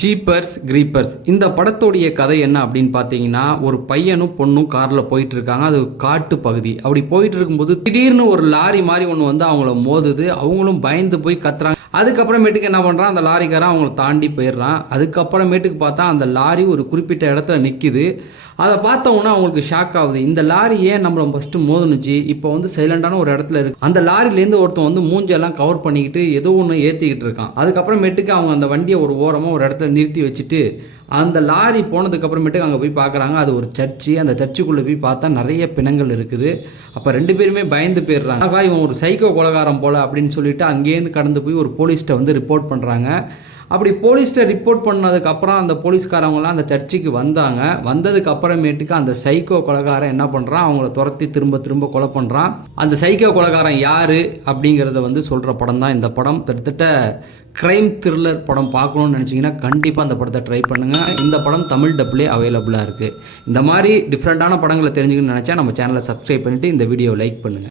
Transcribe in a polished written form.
ஜீப்பர்ஸ் creepers இந்த படத்தோடைய கதை என்ன அப்படின்னு பார்த்தீங்கன்னா, ஒரு பையனும் பொண்ணும் காரில் போயிட்டு இருக்காங்க. அது காட்டு பகுதி. அப்படி போயிட்டு இருக்கும்போது திடீர்னு ஒரு லாரி மாதிரி ஒன்று வந்து அவங்கள மோதுது. அவங்களும் பயந்து போய் கத்துறாங்க. அதுக்கப்புறமேட்டுக்கு என்ன பண்ணுறான், அந்த லாரிக்காரன் அவங்கள தாண்டி போயிடுறான். அதுக்கப்புறமேட்டுக்கு பார்த்தா அந்த லாரி ஒரு குறிப்பிட்ட இடத்துல நிற்கிது. அதை பார்த்த உடனே அவங்களுக்கு ஷாக் ஆகுது. இந்த லாரி ஏன் நம்மளை ஃபஸ்ட்டு மோதுனுச்சு, இப்போ வந்து சைலண்டான ஒரு இடத்துல இருக்கு. அந்த லாரிலேருந்து ஒருத்தன் வந்து மூஞ்செல்லாம் கவர் பண்ணிக்கிட்டு ஏதோ ஒன்று ஏற்றிக்கிட்டு இருக்கான். அதுக்கப்புறமேட்டுக்கு அவங்க அந்த வண்டியை ஒரு ஓரமாக ஒரு இடத்துல நிறுத்தி வச்சுட்டு அந்த லாரி போனதுக்கு அப்புறமேட்டுக்கு அங்கே போய் பார்க்குறாங்க. அது ஒரு சர்ச்சு. அந்த சர்ச்சுக்குள்ளே போய் பார்த்தா நிறைய பிணங்கள் இருக்குது. அப்போ ரெண்டு பேருமே பயந்து போயிடுறாங்க. ஆகா, இவன் ஒரு சைக்கோ கொலைகாரம் போல அப்படின்னு சொல்லிட்டு அங்கேருந்து கடந்து போய் ஒரு போலீஸ்கிட்ட வந்து ரிப்போர்ட் பண்ணுறாங்க. அப்படி போலீஸ்கிட்ட ரிப்போர்ட் பண்ணதுக்கப்புறம் அந்த போலீஸ்காரவங்களாம் அந்த சர்ச்சுக்கு வந்தாங்க. வந்ததுக்கு அப்புறமேட்டுக்கு அந்த சைக்கோ கொலைகாரன் என்ன பண்ணுறான், அவங்கள துரத்தி திரும்ப திரும்ப கொலை பண்ணுறான். அந்த சைக்கோ கொலைகாரன் யார் அப்படிங்கிறத வந்து சொல்கிற படம் தான் இந்த படம். கிட்டத்தட்ட க்ரைம் த்ரில்லர் படம் பார்க்கணுன்னு நினச்சிங்கன்னா கண்டிப்பாக அந்த படத்தை ட்ரை பண்ணுங்கள். இந்த படம் தமிழ் டப்லேயே அவைலபிளாக இருக்குது. இந்த மாதிரி டிஃப்ரெண்ட்டான படங்களை தெரிஞ்சுக்கணும்னு நினச்சா நம்ம சேனலை சப்ஸ்கிரைப் பண்ணிவிட்டு இந்த வீடியோவை லைக் பண்ணுங்கள்.